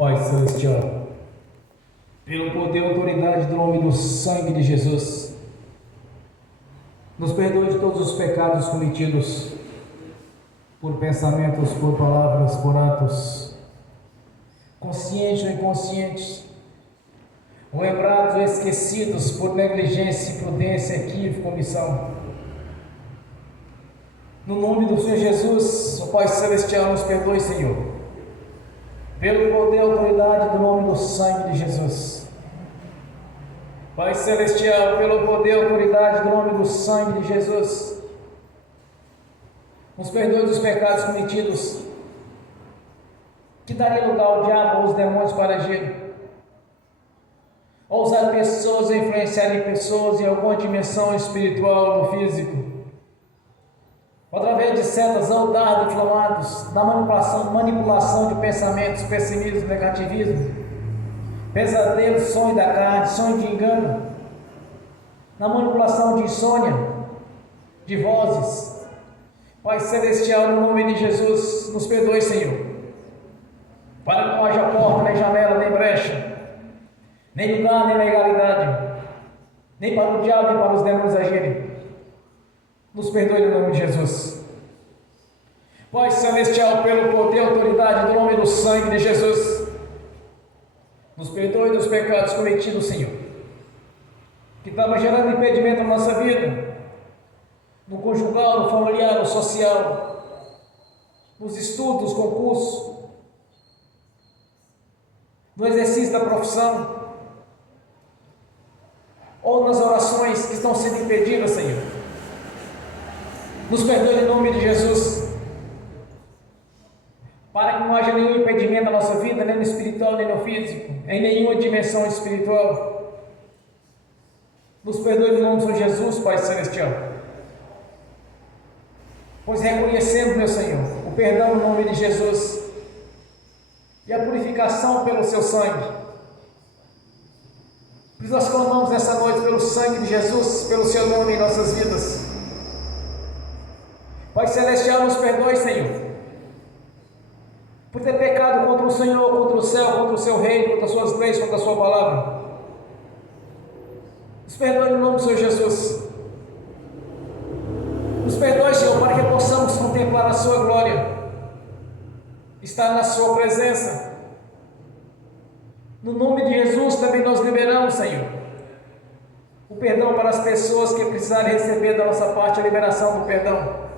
Pai Celestial, pelo poder e autoridade do nome do sangue de Jesus, nos perdoe de todos os pecados cometidos por pensamentos, por palavras, por atos, conscientes ou inconscientes, lembrados ou esquecidos por negligência, imprudência, equívoco, omissão. No nome do Senhor Jesus, o Pai Celestial, nos perdoe, Senhor, pelo poder e autoridade do nome do sangue de Jesus. Pai Celestial, pelo poder e autoridade do nome do sangue de Jesus, nos perdoe dos pecados cometidos, que daria lugar ao diabo ou aos demônios para agir, ou usar pessoas, ou influenciar pessoas em alguma dimensão espiritual no físico, através de setas ou dardos inflamados, da manipulação de pensamentos, pessimismo, negativismo, pesadelos, sonho da carne, sonho de engano, na manipulação de insônia, de vozes. Pai Celestial, no nome de Jesus, nos perdoe, Senhor, para que não haja porta, nem janela, nem brecha, nem lugar, nem legalidade, nem para o diabo, nem para os demônios agirem. Nos perdoe no nome de Jesus. Pai Celestial, pelo poder e autoridade do nome do sangue de Jesus, nos perdoe dos pecados cometidos, Senhor, que estava gerando impedimento na nossa vida, no conjugal, no familiar, no social, nos estudos, concursos, no exercício da profissão, ou nas orações que estão sendo impedidas, Senhor. Nos perdoe em nome de Jesus, para que não haja nenhum impedimento na nossa vida, nem no espiritual, nem no físico, em nenhuma dimensão espiritual. Nos perdoe em nome de Jesus, Pai Celestial, pois reconhecendo, meu Senhor, o perdão no nome de Jesus e a purificação pelo seu sangue, por isso nós clamamos nessa noite pelo sangue de Jesus, pelo seu nome em nossas vidas. Pai Celestial, nos perdoe, Senhor, por ter pecado contra o Senhor, contra o céu, contra o seu reino, contra as suas leis, contra a sua palavra. Nos perdoe no nome do Senhor Jesus. Nos perdoe, Senhor, para que possamos contemplar a sua glória, estar na sua presença. No nome de Jesus também nós liberamos, Senhor, o perdão para as pessoas que precisarem receber da nossa parte a liberação do perdão.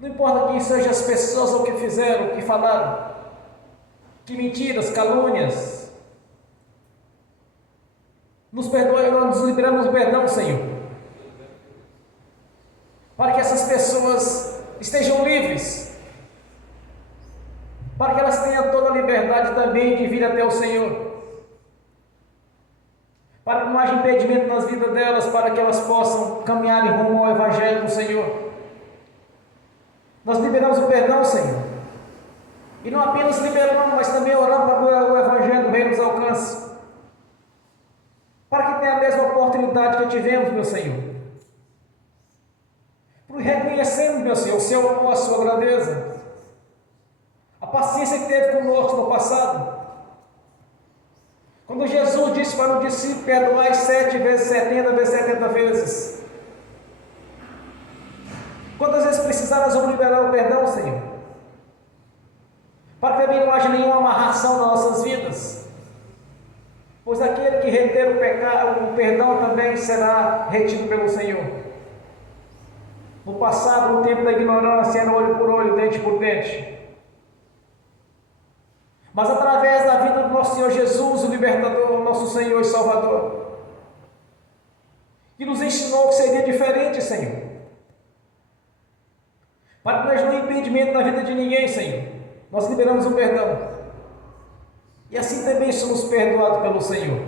Não importa quem sejam as pessoas, ou o que fizeram, o que falaram, que mentiras, calúnias. Nos perdoe, nós nos liberamos do perdão, Senhor, para que essas pessoas estejam livres, para que elas tenham toda a liberdade também de vir até o Senhor, para que não haja impedimento nas vidas delas, para que elas possam caminhar em rumo ao Evangelho do Senhor. Nós liberamos o perdão, Senhor, e não apenas liberamos, mas também oramos para que o Evangelho do Reino nos alcance, para que tenha a mesma oportunidade que tivemos, meu Senhor, por reconhecendo, meu Senhor, o seu amor, a sua grandeza, a paciência que teve conosco no passado. Quando Jesus disse para o discípulo: perdoai 7 vezes 70 vezes 70 vezes. Quantas vezes precisar, nós vamos liberar o perdão, Senhor, para que também não haja nenhuma amarração nas nossas vidas, pois aquele que reter o pecado, o perdão também será retido pelo Senhor. No passado, no tempo da ignorância, era olho por olho, dente por dente, mas através da vida do nosso Senhor Jesus, o libertador, nosso Senhor e Salvador, que nos ensinou que seria diferente, Senhor, para que não haja nenhum impedimento na vida de ninguém, Senhor. Nós liberamos o perdão, e assim também somos perdoados pelo Senhor,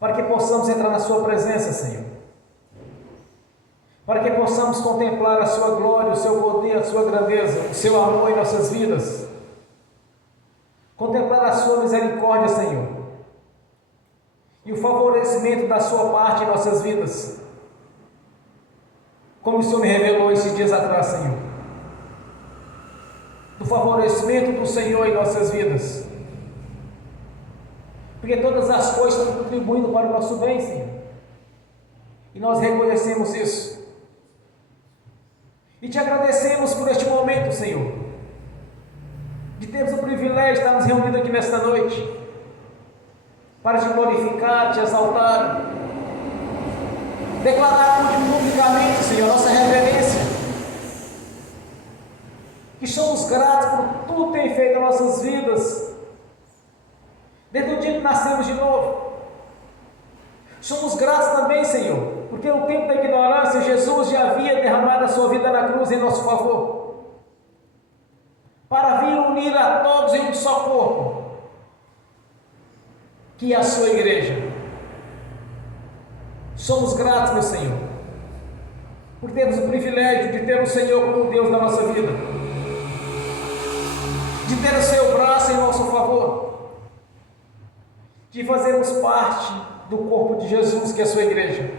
para que possamos entrar na sua presença, Senhor, para que possamos contemplar a sua glória, o seu poder, a sua grandeza, o seu amor em nossas vidas, contemplar a sua misericórdia, Senhor, e o favorecimento da sua parte em nossas vidas, como o Senhor me revelou esses dias atrás, Senhor. do favorecimento do Senhor em nossas vidas. Porque todas as coisas estão contribuindo para o nosso bem, Senhor. E nós reconhecemos isso. E te agradecemos por este momento, Senhor, de termos o privilégio de estarmos reunidos aqui nesta noite, para te glorificar, te exaltar, declarar publicamente, Senhor, nossa reverência, que somos gratos por tudo que tem feito em nossas vidas, desde o dia que nascemos de novo. Somos gratos também, Senhor, porque no tempo da ignorância, Jesus já havia derramado a sua vida na cruz em nosso favor, para vir unir a todos em um só corpo, que é a sua igreja. Somos gratos, meu Senhor, por termos o privilégio de ter o Senhor como Deus da nossa vida, de ter o seu braço em nosso favor, de fazermos parte do corpo de Jesus, que é a sua igreja.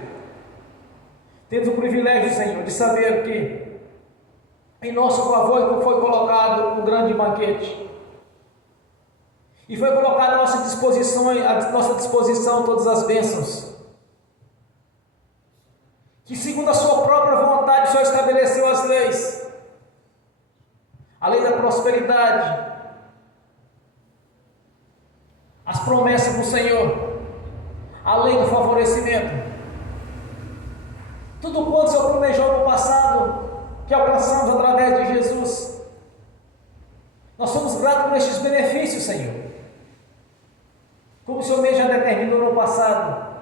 Temos o privilégio, Senhor, de saber que em nosso favor foi colocado um grande banquete, e foi colocado à nossa disposição todas as bênçãos, que segundo a sua própria vontade o Senhor estabeleceu as leis, a lei da prosperidade, as promessas do Senhor, a lei do favorecimento, tudo quanto o Senhor planejou no passado, que alcançamos através de Jesus. Nós somos gratos por estes benefícios, Senhor, como o Senhor mesmo já determinou no passado,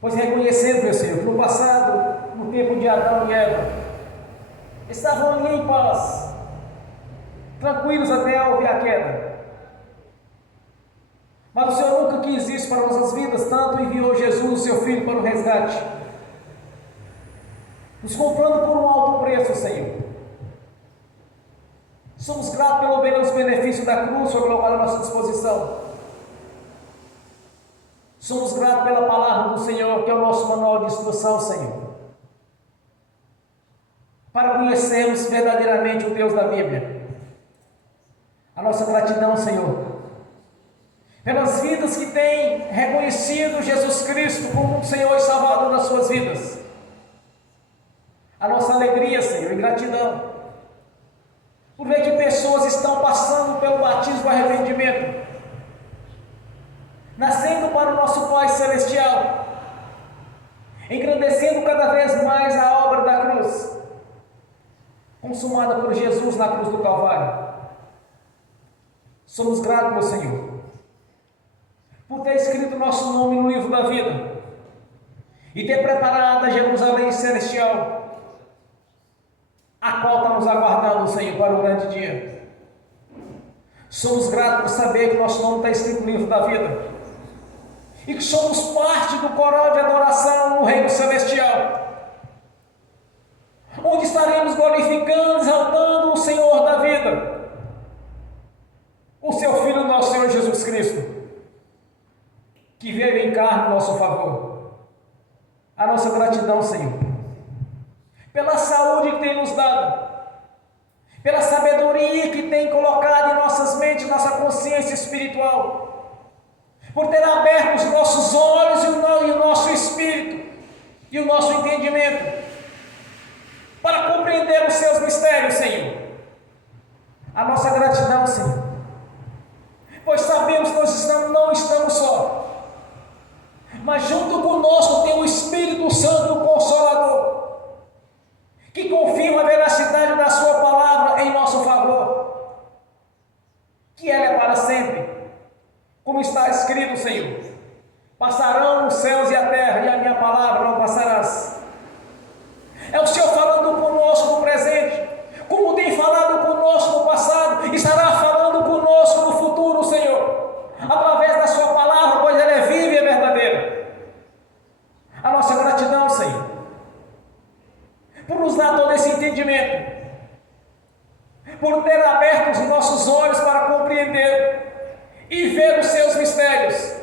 pois reconhecendo, meu Senhor, que no passado, no tempo de Adão e Eva, estavam ali em paz, tranquilos até ouvir a queda. Mas o Senhor nunca quis isso para nossas vidas, tanto enviou Jesus, o seu Filho, para o resgate, nos comprando por um alto preço, Senhor. Somos gratos pelo benefício da cruz, foi colocado à nossa disposição. Somos gratos pela palavra do Senhor, que é o nosso manual de instrução, Senhor, para conhecermos verdadeiramente o Deus da Bíblia. A nossa gratidão, Senhor, pelas vidas que têm reconhecido Jesus Cristo como o Senhor e Salvador das suas vidas. A nossa alegria, Senhor, e gratidão por ver que pessoas estão passando pelo batismo do arrependimento, nascendo para o nosso Pai Celestial, engrandecendo cada vez mais a obra da cruz, consumada por Jesus na cruz do Calvário. Somos gratos, meu Senhor, por ter escrito nosso nome no livro da vida e ter preparado a Jerusalém Celestial, a qual está nos aguardando, Senhor, para o grande dia. Somos gratos por saber que nosso nome está escrito no livro da vida e que somos parte do coral de adoração no reino celestial, onde estaremos glorificando, exaltando o Senhor da vida, o seu Filho, nosso Senhor Jesus Cristo, que veio em carne em nosso favor. A nossa gratidão, Senhor, pela saúde que tem nos dado, pela sabedoria que tem colocado em nossas mentes, nossa consciência espiritual, por ter aberto os nossos olhos e o nosso espírito e o nosso entendimento para compreender os seus mistérios, Senhor. A nossa gratidão, Senhor, pois sabemos que nós não estamos só, mas junto conosco tem o Espírito Santo, o Consolador, que confirma a veracidade da sua palavra em nosso favor, que ela é para sempre, como está escrito, Senhor: passarão os céus e a terra, e a minha palavra não passarás. É o Senhor falando conosco no presente, como tem falado conosco no passado, estará falando conosco no futuro, Senhor, através da sua palavra, pois ela é viva e é verdadeira. A nossa gratidão, Senhor, por nos dar todo esse entendimento, por ter aberto os nossos olhos para compreender e ver os seus mistérios,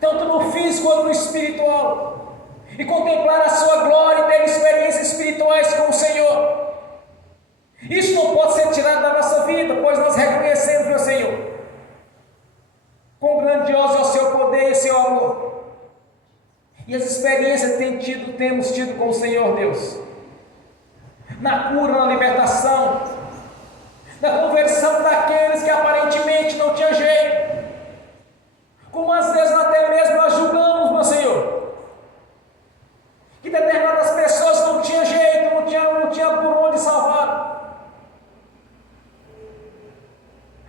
tanto no físico quanto no espiritual, e contemplar a sua glória e ter experiências espirituais com o Senhor. Isso experiência temos tido com o Senhor Deus? Na cura, na libertação, na conversão daqueles que aparentemente não tinham jeito, como às vezes até mesmo nós julgamos, meu Senhor, que determinadas pessoas não tinham jeito, não tinha por onde salvar.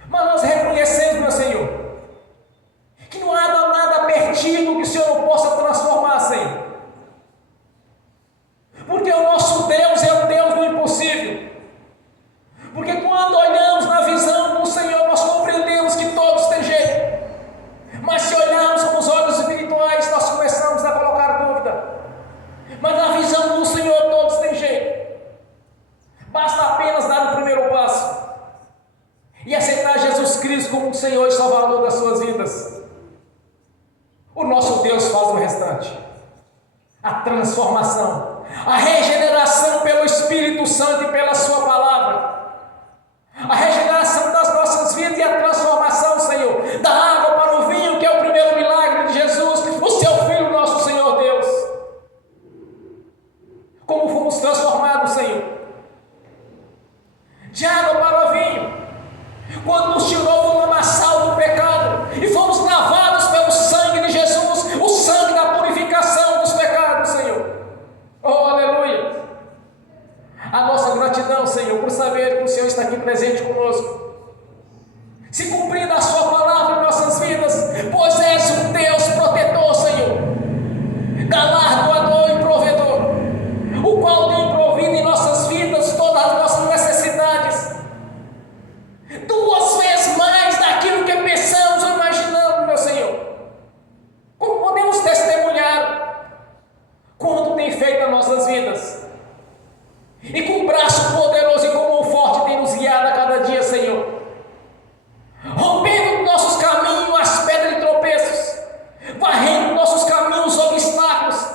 Mas nós reconhecemos, meu Senhor, que não há nada pertinho que o Senhor não possa transformar, Senhor. Porque o nosso Deus é o Deus do impossível. Porque quando olhamos na visão do Senhor, nós compreendemos que todos têm jeito. Mas se olharmos com os olhos espirituais, nós começamos a colocar dúvida. Mas na visão do Senhor, todos têm jeito. Basta apenas dar o primeiro passo e aceitar Jesus Cristo como o Senhor e Salvador das suas vidas. O nosso Deus faz o restante. A transformação, a regeneração pelo Espírito Santo e pela sua palavra, a regeneração das nossas vidas e a transformação, Senhor, da água para o vinho, que é o primeiro milagre de Jesus, o seu Filho, nosso Senhor Deus. Como fomos transformados, Senhor, de água para o vinho, quando nos tirou do lamaçal do pecado e fomos lavados pelo sangue de Jesus, o sangue da purificação dos pecados, Senhor. Oh, aleluia! A nossa gratidão, Senhor, por saber que o Senhor está aqui presente conosco, se cumprindo a sua palavra em nossas vidas, pois és um Deus protetor, Senhor, galardoador e provedor, o qual tem provido em nossas vidas todas as nossas necessidades, 2 vezes mais daquilo que pensamos ou imaginamos, meu Senhor. Como podemos testemunhar quanto tem feito as nossas vidas, e com o braço poderoso e com mão forte tem nos guiado a cada dia, Senhor, rompendo nossos caminhos as pedras de tropeços, varrendo nossos caminhos os obstáculos,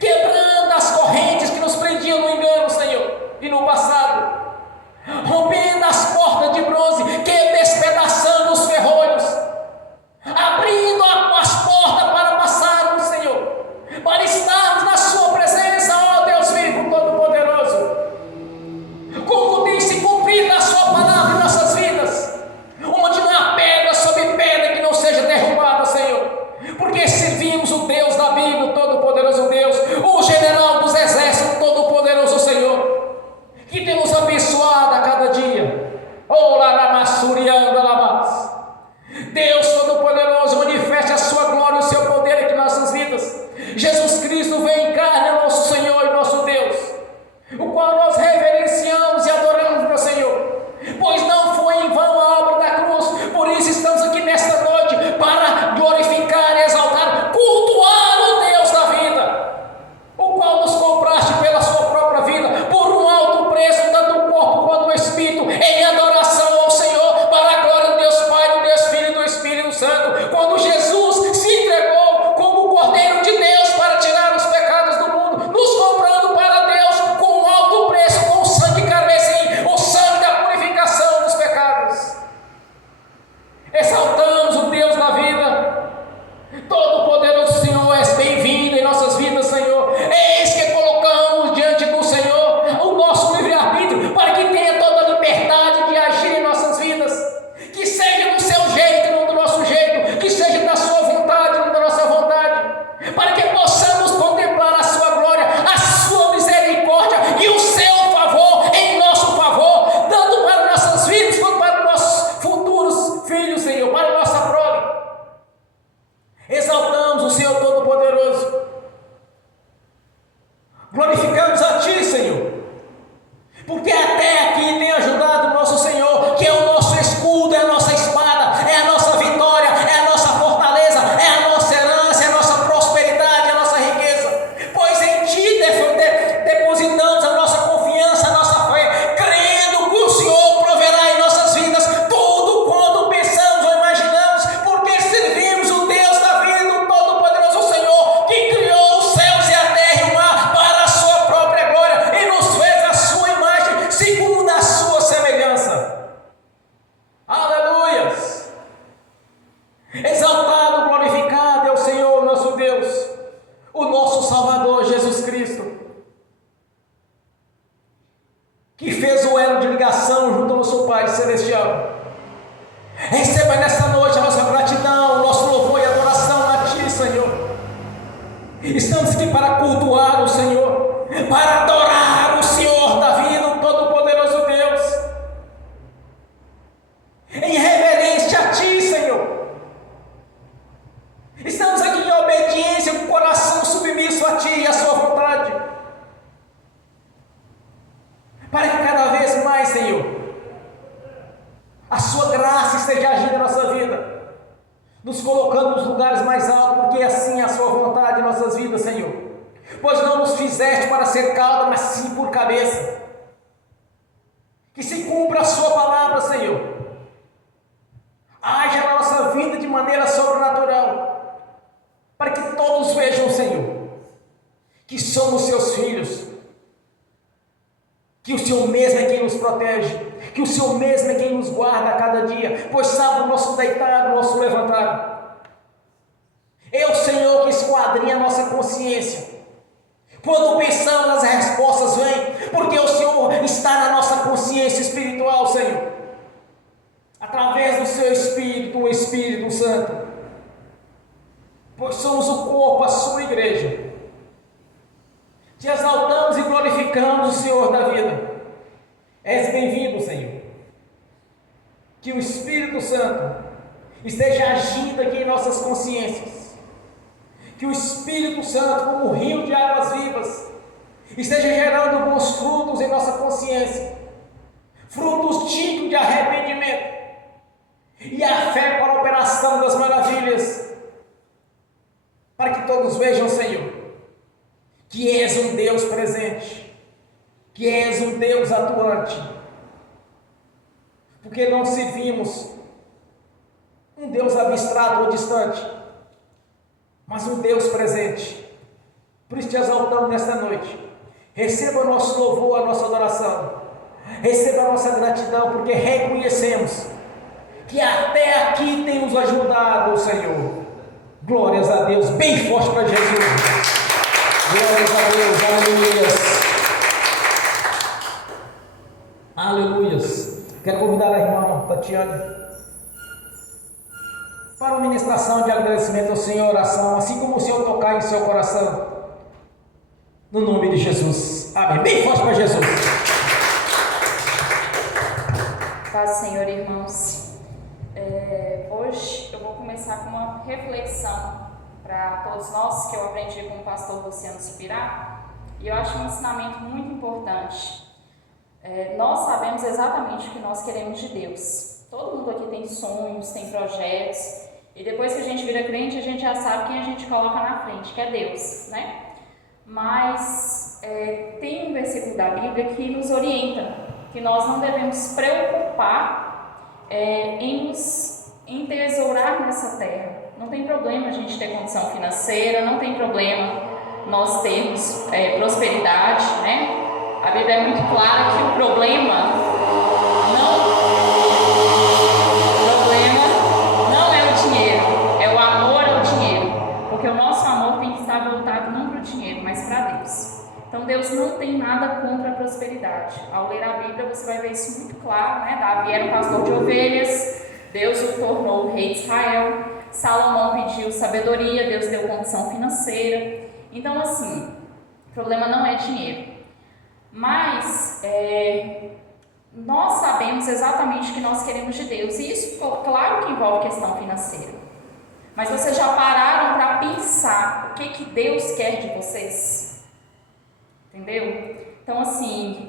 quebrando as correntes que nos prendiam no engano, Senhor, e no passado, rompendo as portas de bronze, despedaçando os ferrolhos, abrindo as portas para passarmos, Senhor, para estarmos na sua presença, ó Deus vivo, todo-poderoso. Como tem se cumprido a sua palavra em nossas vidas, onde não há pedra sobre pedra que não seja derrubada, Senhor, porque servimos o Deus da Bíblia, o todo-poderoso Deus, o general dos exércitos, todo-poderoso Senhor, que tem nos abençoado a cada dia. Oh, Laramassurianda Lamas. Deus Todo-Poderoso, manifeste a sua glória e o seu poder aqui em nossas vidas. Jesus Cristo vem em carne, nosso Senhor e nosso Deus, o qual nós reverenciamos e adoramos, meu Senhor, pois não foi em vão a obra da cruz. Por isso estamos aqui nesta noite para glorificar e exaltar, cultuar o Deus da vida, o qual nos compraste pela sua própria vida, por um alto preço, tanto o corpo quanto o espírito, em adoração ao Senhor, para a glória de Deus Pai, do Deus Filho e do Espírito Santo. Quando Jesus se entregou como o Cordeiro de Deus para tirar os pecados do mundo, nos comprando para Deus com um alto preço, com o sangue carmesim, o sangue da purificação dos pecados. Exaltamos o Deus da vida, todo-poderoso Senhor, és bem-vindo em nossas vidas, Senhor. Eis que colocamos diante do Senhor o nosso livre-arbítrio, para que tenha toda a liberdade de agir em nossas vidas, que seja do seu jeito e não do nosso jeito, que seja da sua vontade e não da nossa vontade, para que possamos contemplar a sua glória, a sua misericórdia e o seu favor em nosso favor, tanto para nossas vidas quanto para nossos futuros filhos, Senhor, para a nossa prole. Exaltamos o Senhor Todo-Poderoso, glorificamos a Ti, Senhor, porque até aqui tem ajudado o nosso Senhor, que é o nosso escudo, é a nossa espada, é a nossa vitória, é a nossa fortaleza, é a nossa herança, é a nossa prosperidade, é a nossa riqueza, pois em Ti depositamos a nossa confiança, a nossa fé, crendo que o Senhor proverá em nossas vidas tudo quanto pensamos ou imaginamos, porque servimos o Deus da vida, o Todo-Poderoso Senhor, que criou os céus e a terra e o mar para a sua própria glória e nos fez a sua imagem, que fez o elo de ligação junto ao nosso Pai Celestial. Receba nesta noite a nossa gratidão, o nosso louvor e adoração a Ti, Senhor. Estamos aqui para cultuar o Senhor, para adorar o Senhor da vida, o Todo-Poderoso Deus, em reverência a Ti, Senhor. Estamos aqui em obediência, com o coração submisso a Ti e a Sua vontade, para que cada vez mais, Senhor, a Sua graça esteja agindo em nossa vida, nos colocando nos lugares mais altos, porque assim é a Sua vontade em nossas vidas, Senhor. Pois não nos fizeste para ser cauda, mas sim por cabeça. Que se cumpra a Sua palavra, Senhor. Haja na nossa vida de maneira sobrenatural, para que todos vejam, Senhor, que somos Seus filhos, que o Senhor mesmo é quem nos protege, que o Senhor mesmo é quem nos guarda a cada dia, pois sabe o nosso deitado, o nosso levantado. É o Senhor que esquadrinha a nossa consciência. Quando pensamos, as respostas vêm, porque o Senhor está na nossa consciência espiritual, Senhor, através do Seu Espírito, o Espírito Santo, pois somos o corpo, a Sua igreja. Te exaltamos e glorificamos o Senhor da vida. És bem-vindo, Senhor. Que o Espírito Santo esteja agindo aqui em nossas consciências. Que o Espírito Santo, como um rio de águas vivas, esteja gerando bons frutos em nossa consciência. Frutos dignos de arrependimento. E a fé para a operação das maravilhas. Para que todos vejam, Senhor, que és um Deus presente, que és um Deus atuante, porque não servimos um Deus abstrato ou distante, mas um Deus presente. Por isso te exaltamos nesta noite. Receba o nosso louvor, a nossa adoração, receba a nossa gratidão, porque reconhecemos que até aqui tem nos ajudado o Senhor. Glórias a Deus, bem forte para Jesus. Glórias a Deus, aleluias. Aleluias. Quero convidar a irmã Tatiana para uma ministração de agradecimento ao Senhor, oração, assim como o Senhor tocar em seu coração, no nome de Jesus. Amém. Bem forte para Jesus. Paz, Senhor, irmãos. Hoje eu vou começar com uma reflexão para todos nós, que eu aprendi com o pastor Luciano Subirá, e eu acho um ensinamento muito importante. Nós sabemos exatamente o que nós queremos de Deus. Todo mundo aqui tem sonhos, tem projetos, e depois que a gente vira crente, a gente já sabe quem a gente coloca na frente, que é Deus, né? Mas tem um versículo da Bíblia que nos orienta, que nós não devemos preocupar em entesourar nessa terra. Não tem problema a gente ter condição financeira, não tem problema nós termos prosperidade, né? A Bíblia é muito clara que o problema não é o dinheiro, é o amor ao dinheiro, porque o nosso amor tem que estar voltado não para o dinheiro, mas para Deus. Então Deus não tem nada contra a prosperidade. Ao ler a Bíblia você vai ver isso muito claro, né? Davi era um pastor de ovelhas, Deus o tornou o rei de Israel. Salomão pediu sabedoria, Deus deu condição financeira. Então, assim, o problema não é dinheiro. Mas nós sabemos exatamente o que nós queremos de Deus. E isso, claro que envolve questão financeira. Mas vocês já pararam para pensar o que Deus quer de vocês? Entendeu? Então, assim,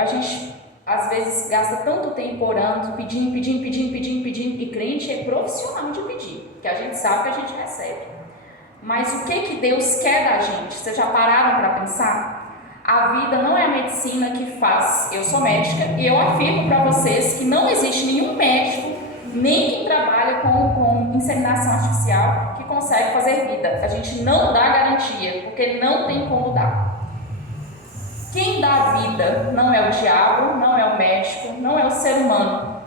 a gente às vezes gasta tanto tempo orando, pedindo, e crente é profissional de pedir, porque a gente sabe que a gente recebe. Mas o que Deus quer da gente? Vocês já pararam para pensar? A vida não é a medicina que faz. Eu sou médica e eu afirmo para vocês que não existe nenhum médico, nem quem trabalha com inseminação artificial, que consegue fazer vida. A gente não dá garantia, porque não tem como dar. Quem dá a vida não é o diabo, não é o médico, não é o ser humano.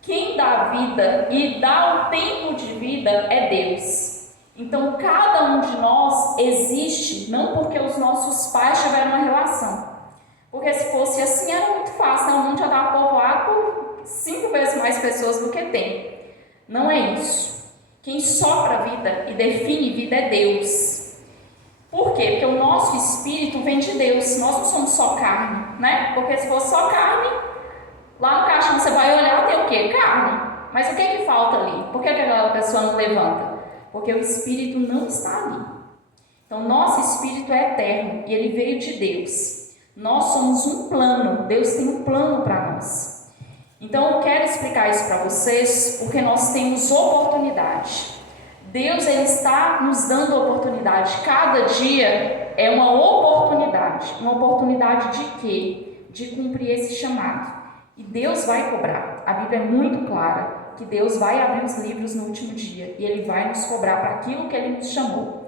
Quem dá a vida e dá o tempo de vida é Deus. Então cada um de nós existe não porque os nossos pais tiveram uma relação. Porque se fosse assim era muito fácil, né? O mundo já estava povoado por 5 vezes mais pessoas do que tem. Não é isso. Quem sopra a vida e define vida é Deus. Por quê? Porque o nosso espírito vem de Deus, nós não somos só carne, né? Porque se fosse só carne, lá no caixão você vai olhar, tem o quê? Carne. Mas o que é que falta ali? Por que aquela pessoa não levanta? Porque o espírito não está ali. Então, nosso espírito é eterno e ele veio de Deus. Nós somos um plano, Deus tem um plano para nós. Então, eu quero explicar isso para vocês porque nós temos oportunidade. Deus ele está nos dando oportunidade. Cada dia é uma oportunidade. Uma oportunidade de quê? De cumprir esse chamado. E Deus vai cobrar. A Bíblia é muito clara que Deus vai abrir os livros no último dia e Ele vai nos cobrar para aquilo que Ele nos chamou.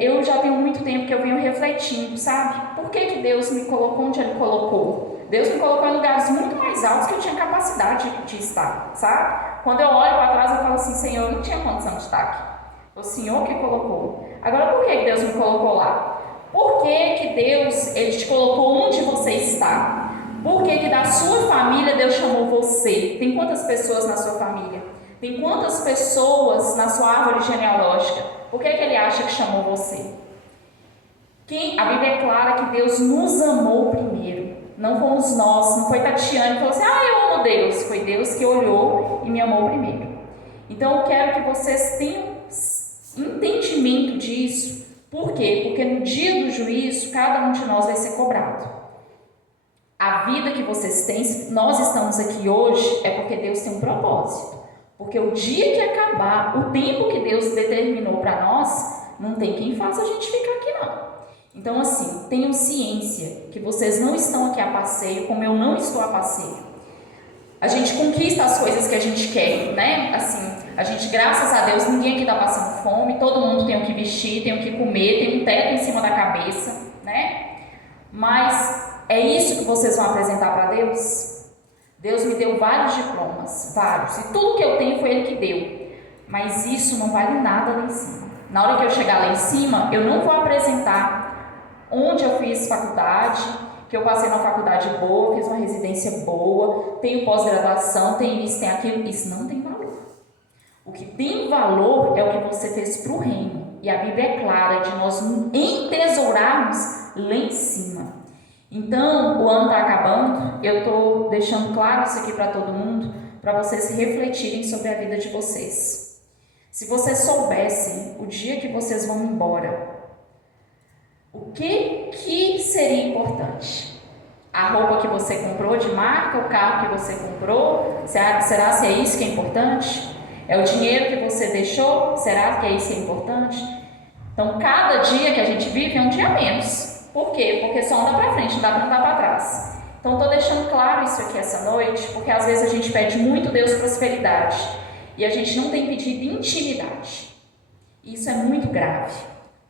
Eu já tenho muito tempo que eu venho refletindo, sabe? Por que Deus me colocou onde Ele colocou? Deus me colocou em lugares muito mais altos que eu tinha capacidade de estar, sabe? Quando eu olho para trás, eu falo assim, Senhor, eu não tinha condição de estar aqui. Foi o Senhor que colocou. Agora, por que Deus me colocou lá? Por que Deus ele te colocou onde você está? Por que da sua família Deus chamou você? Tem quantas pessoas na sua família? Tem quantas pessoas na sua árvore genealógica? Por que Ele acha que chamou você? A Bíblia é clara que Deus nos amou primeiro. Não fomos nós, não foi Tatiana que falou assim, eu amo Deus. Foi Deus que olhou e me amou primeiro. Então eu quero que vocês tenham entendimento disso. Por quê? Porque no dia do juízo, cada um de nós vai ser cobrado. A vida que vocês têm, nós estamos aqui hoje, é porque Deus tem um propósito. Porque o dia que acabar, o tempo que Deus determinou para nós, não tem quem faça a gente ficar aqui não. Então assim, tenham ciência que vocês não estão aqui a passeio, como eu não estou a passeio. A gente conquista as coisas que a gente quer, né? Assim, a gente, graças a Deus, ninguém aqui está passando fome, todo mundo tem o que vestir, tem o que comer, tem um teto em cima da cabeça, né? Mas é isso que vocês vão apresentar para Deus? Deus me deu vários diplomas, vários, e tudo que eu tenho foi Ele que deu. Mas isso não vale nada lá em cima. Na hora que eu chegar lá em cima, eu não vou apresentar onde eu fiz faculdade, que eu passei numa faculdade boa, fiz uma residência boa, tenho pós-graduação, tenho isso, tem aquilo. Isso não tem valor. O que tem valor é o que você fez para o reino. E a Bíblia é clara de nós entesourarmos lá em cima. Então, o ano está acabando, eu estou deixando claro isso aqui para todo mundo, para vocês refletirem sobre a vida de vocês. Se vocês soubessem o dia que vocês vão embora, o que seria importante? A roupa que você comprou de marca, o carro que você comprou, será se é isso que é importante? É o dinheiro que você deixou, será que é isso que é importante? Então, cada dia que a gente vive é um dia menos. Por quê? Porque só anda para frente, não dá para andar para trás. Então, estou deixando claro isso aqui essa noite, porque às vezes a gente pede muito Deus prosperidade e a gente não tem pedido intimidade. Isso é muito grave.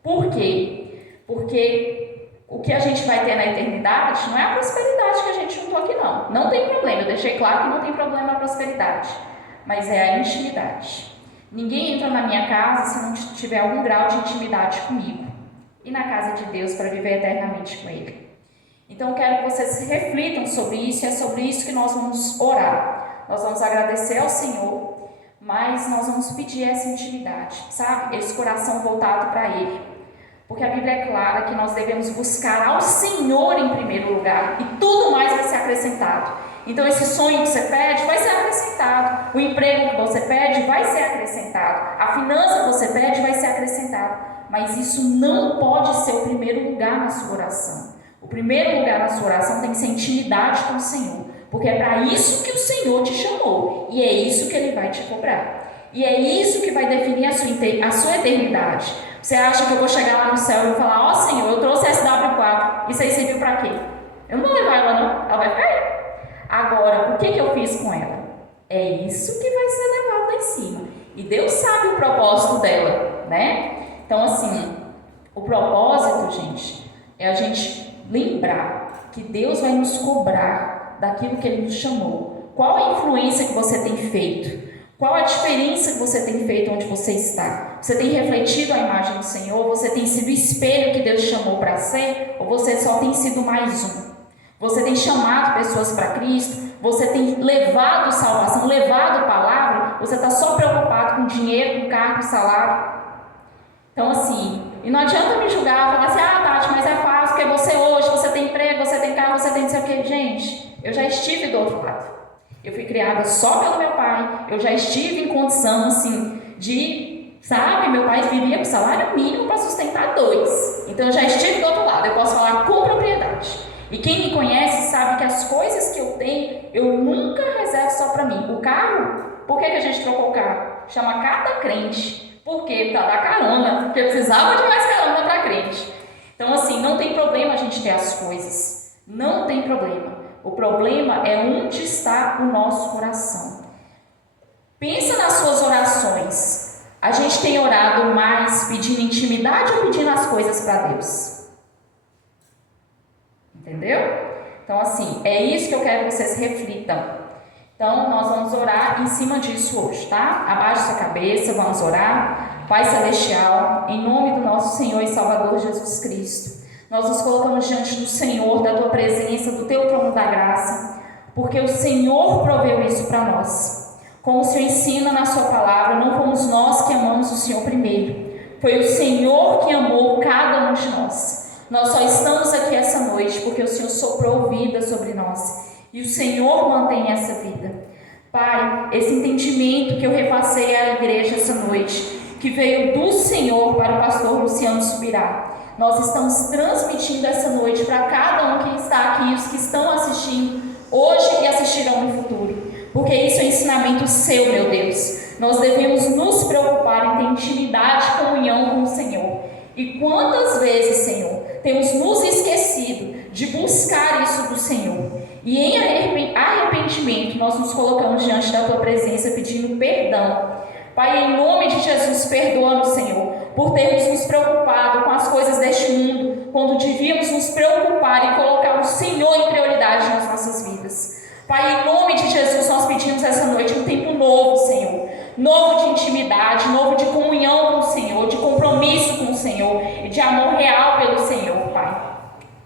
Por quê? Porque o que a gente vai ter na eternidade não é a prosperidade que a gente juntou aqui, não. Não tem problema, eu deixei claro que não tem problema a prosperidade, mas é a intimidade. Ninguém entra na minha casa se não tiver algum grau de intimidade comigo. E na casa de Deus para viver eternamente com Ele. Então eu quero que vocês reflitam sobre isso e é sobre isso que nós vamos orar. Nós vamos agradecer ao Senhor, mas nós vamos pedir essa intimidade, sabe? Esse coração voltado para Ele. Porque a Bíblia é clara que nós devemos buscar ao Senhor em primeiro lugar e tudo mais vai ser acrescentado. Então esse sonho que você pede vai ser acrescentado, o emprego que você pede vai ser acrescentado, a finança que você pede vai ser acrescentado. Mas isso não pode ser o primeiro lugar na sua oração. O primeiro lugar na sua oração tem que ser intimidade com o Senhor. Porque é para isso que o Senhor te chamou. E é isso que Ele vai te cobrar. E é isso que vai definir a sua eternidade. Você acha que eu vou chegar lá no céu e vou falar, Senhor, eu trouxe a SW4. Isso aí serviu para quê? Eu não vou levar ela não. Ela vai ficar aí. Agora, o que eu fiz com ela? É isso que vai ser levado lá em cima. E Deus sabe o propósito dela, né? Então, assim, o propósito, gente, é a gente lembrar que Deus vai nos cobrar daquilo que Ele nos chamou. Qual a influência que você tem feito? Qual a diferença que você tem feito onde você está? Você tem refletido a imagem do Senhor? Você tem sido o espelho que Deus chamou para ser? Ou você só tem sido mais um? Você tem chamado pessoas para Cristo? Você tem levado salvação, levado palavra? Você está só preocupado com dinheiro, com cargo, salário? Então assim, e não adianta me julgar, falar assim, Tati, mas é fácil, porque você tem emprego, você tem carro, você tem não sei o que. Gente, eu já estive do outro lado. Eu fui criada só pelo meu pai, eu já estive em condição assim, de, sabe, meu pai vivia com salário mínimo para sustentar 2. Então eu já estive do outro lado, eu posso falar com propriedade. E quem me conhece sabe que as coisas que eu tenho, eu nunca reservo só para mim. O carro, por que a gente trocou o carro? Chama cada crente. Por quê? Para dar carona, porque eu precisava de mais carona para crente. Então assim, não tem problema a gente ter as coisas. Não tem problema. O problema é onde está o nosso coração. Pensa nas suas orações. A gente tem orado mais pedindo intimidade ou pedindo as coisas para Deus? Entendeu? Então assim, é isso que eu quero que vocês reflitam. Então nós vamos orar em cima disso hoje, tá? Abaixe sua cabeça, vamos orar. Pai Celestial, em nome do nosso Senhor e Salvador Jesus Cristo, nós nos colocamos diante do Senhor, da Tua presença, do Teu trono da graça, porque o Senhor proveu isso para nós. Como o Senhor ensina na Sua palavra, não fomos nós que amamos o Senhor primeiro, foi o Senhor que amou cada um de nós. Nós só estamos aqui essa noite porque o Senhor soprou vida sobre nós e o Senhor mantém essa vida. Pai, esse entendimento que eu repassei à igreja essa noite, que veio do Senhor para o pastor Luciano Subirá, nós estamos transmitindo essa noite para cada um que está aqui, os que estão assistindo hoje e assistirão no futuro, porque isso é ensinamento seu, meu Deus. Nós devemos nos preocupar em ter intimidade e comunhão com o Senhor. E quantas vezes, Senhor, temos nos esquecido de buscar isso do Senhor. E em arrependimento nós nos colocamos diante da Tua presença pedindo perdão. Pai, em nome de Jesus, perdoa-nos, Senhor, por termos nos preocupado com as coisas deste mundo, quando devíamos nos preocupar e colocar o Senhor em prioridade nas nossas vidas. Pai, em nome de Jesus, nós pedimos essa noite um tempo novo, Senhor, novo de intimidade, novo de comunhão com o Senhor, de compromisso com o Senhor e de amor real pelo Senhor, Pai.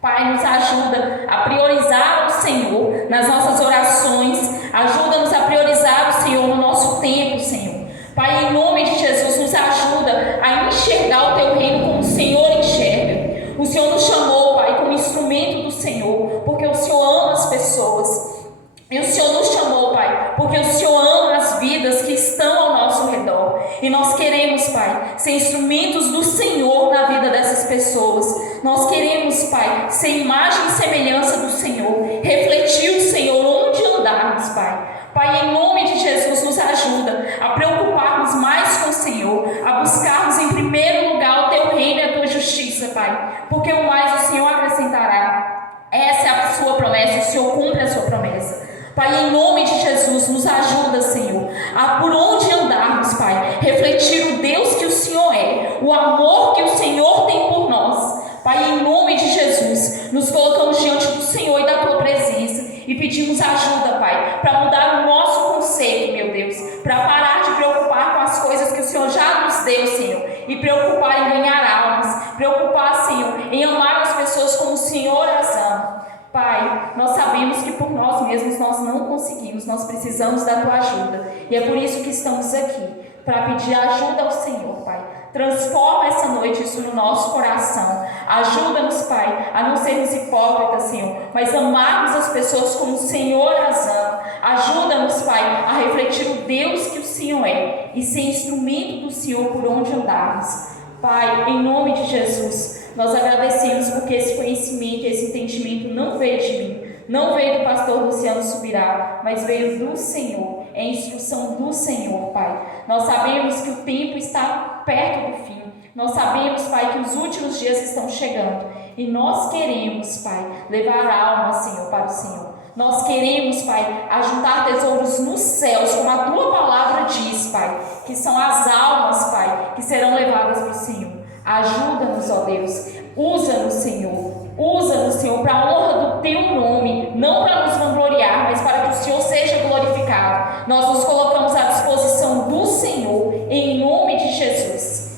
Pai, nos ajuda a priorizar o Senhor nas nossas orações, ajuda-nos a priorizar o Senhor no nosso tempo, Senhor. Pai, em nome de Jesus, nos ajuda a enxergar o Teu reino como o Senhor enxerga. O Senhor nos chamou, Pai, como instrumento do Senhor, porque o Senhor ama as pessoas. E o Senhor nos chamou, Pai, porque o Senhor ama as vidas que estão ao nosso redor. E nós queremos, Pai, ser instrumentos do Senhor na vida dessas pessoas. Nós queremos, Pai, ser imagem e semelhança do Senhor, refletir o Senhor onde andarmos, Pai. Pai, em nome de Jesus, nos ajuda a preocuparmos mais com o Senhor, a buscarmos em primeiro lugar o Teu reino e a Tua justiça, Pai, porque o mais o Senhor acrescentará. Essa é a Sua promessa, o Senhor cumpre a Sua promessa. Pai, em nome de Jesus, nos ajuda, Senhor, a por onde andarmos, Pai, refletir o Deus que o Senhor é, o amor que o Senhor tem por nós. Pai, em nome de Jesus, nos colocamos diante do Senhor e da Tua presença e pedimos ajuda, Pai, para mudar o nosso conceito, meu Deus, para parar de preocupar com as coisas que o Senhor já nos deu, Senhor, e preocupar em ganhar almas, preocupar, Senhor, em amar as pessoas como o Senhor as ama. Pai, nós sabemos que por nós mesmos nós não conseguimos, nós precisamos da Tua ajuda. E é por isso que estamos aqui, para pedir ajuda ao Senhor, Pai. Transforma essa noite isso no nosso coração. Ajuda-nos, Pai, a não sermos hipócritas, Senhor, mas amarmos as pessoas como o Senhor as ama. Ajuda-nos, Pai, a refletir o Deus que o Senhor é e ser instrumento do Senhor por onde andarmos. Pai, em nome de Jesus, nós agradecemos porque esse conhecimento, esse entendimento não veio de mim, não veio do pastor Luciano Subirá, mas veio do Senhor, é a instrução do Senhor, Pai. Nós sabemos que o tempo está perto do fim, nós sabemos, Pai, que os últimos dias estão chegando e nós queremos, Pai, levar a alma, Senhor, para o Senhor. Nós queremos, Pai, ajuntar tesouros nos céus, como a Tua palavra diz, Pai, que são as almas, Pai, que serão levadas para o Senhor. Ajuda-nos, ó Deus, usa-nos, Senhor, para a honra do Teu nome, não para nos vangloriar, mas para que o Senhor seja glorificado. Nós nos colocamos à disposição do Senhor, em nome de Jesus.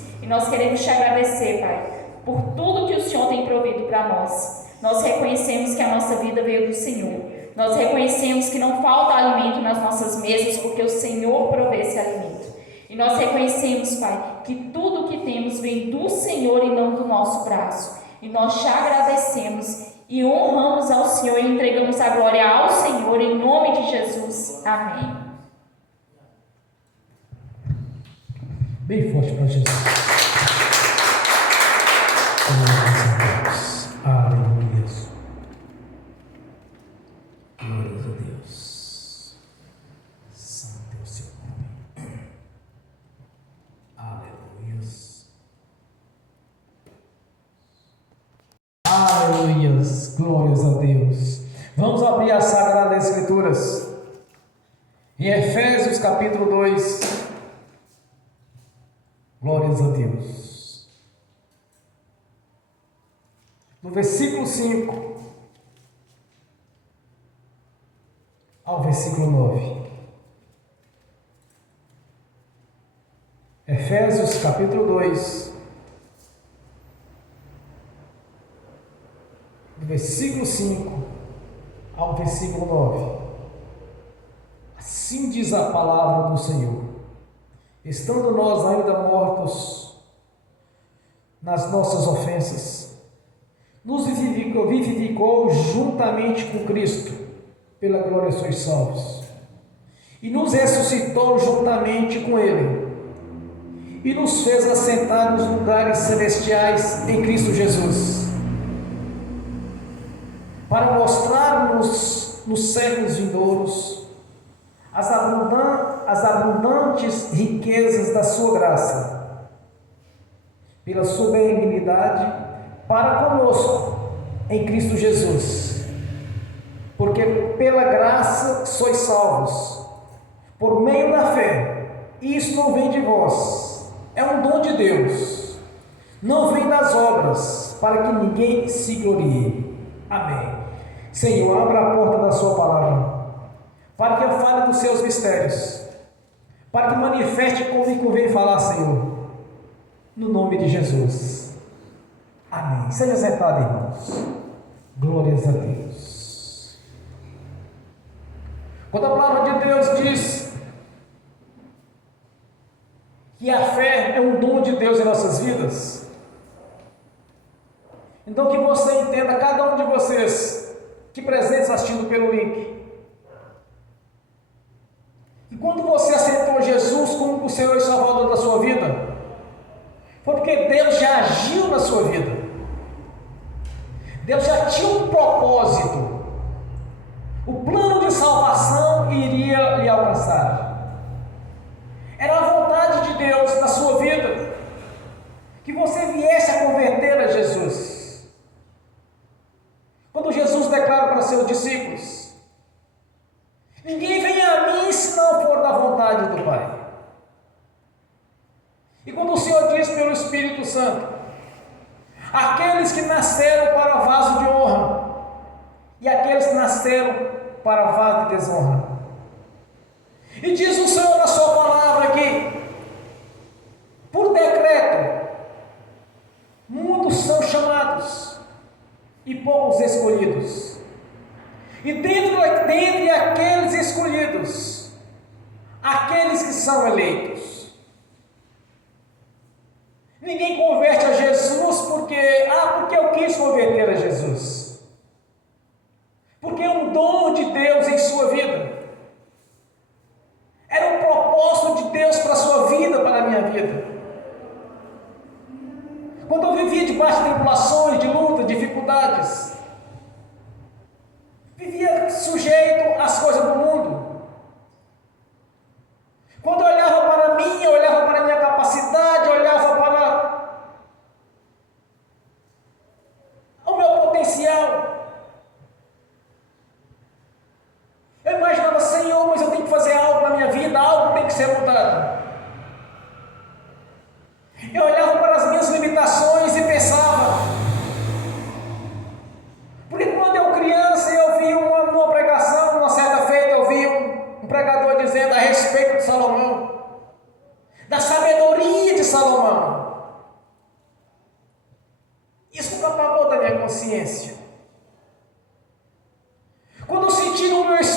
Nós reconhecemos que a nossa vida veio do Senhor. Nós reconhecemos que não falta alimento nas nossas mesas, porque o Senhor provê esse alimento. E nós reconhecemos, Pai, que tudo que temos vem do Senhor e não do nosso braço. E nós te agradecemos e honramos ao Senhor e entregamos a glória ao Senhor, em nome de Jesus. Amém. Bem forte para Jesus. Aleluia. Glórias a Deus. Santo é o seu nome. Aleluia. Aleluia. Glórias a Deus. Vamos abrir as Sagradas Escrituras. Em Efésios capítulo 2. Glórias a Deus. No versículo 5 ao versículo 9. Efésios capítulo 2, do versículo 5 ao versículo 9. Assim diz a palavra do Senhor: estando nós ainda mortos nas nossas ofensas, nos vivificou juntamente com Cristo, pela glória sois salvos, e nos ressuscitou juntamente com Ele, e nos fez assentar nos lugares celestiais em Cristo Jesus, para mostrar-nos nos séculos vindouros as abundantes riquezas da sua graça, pela sua benignidade para conosco em Cristo Jesus, porque pela graça sois salvos, por meio da fé. Isso não vem de vós, é um dom de Deus, não vem das obras, para que ninguém se glorie. Amém. Senhor, abra a porta da sua palavra, para que eu fale dos seus mistérios, para que manifeste como me convém falar, Senhor, no nome de Jesus. Amém. Seja sentado, irmãos. Glórias a Deus. Quando a palavra de Deus diz que a fé é um dom de Deus em nossas vidas, então que você entenda, cada um de vocês que presentes assistindo pelo link, e quando você aceitou Jesus como o Senhor e Salvador da sua vida, foi porque Deus já agiu na sua vida. Deus já tinha um propósito. O plano de salvação iria lhe alcançar. Era a vontade de Deus na sua vida que você viesse a converter a Jesus. Quando Jesus declara para seus discípulos: ninguém vem a mim se não for da vontade do Pai. E quando o Senhor diz pelo Espírito Santo: aqueles que nasceram para vaso de honra e aqueles que nasceram para vaso de desonra. E diz o Senhor na sua palavra que, por decreto, muitos são chamados e poucos escolhidos. E dentre aqueles escolhidos, aqueles que são eleitos. Ninguém converte a Jesus porque eu quis converter a Jesus. Porque é um dom de Deus em sua vida. Era um propósito de Deus para a sua vida, para a minha vida. Quando eu vivia debaixo de tribulações, de lutas, dificuldades, vivia sujeito às coisas do mundo. Quando eu olhava para mim, eu olhava para a minha capacidade, eu olhava para o meu potencial. Eu imaginava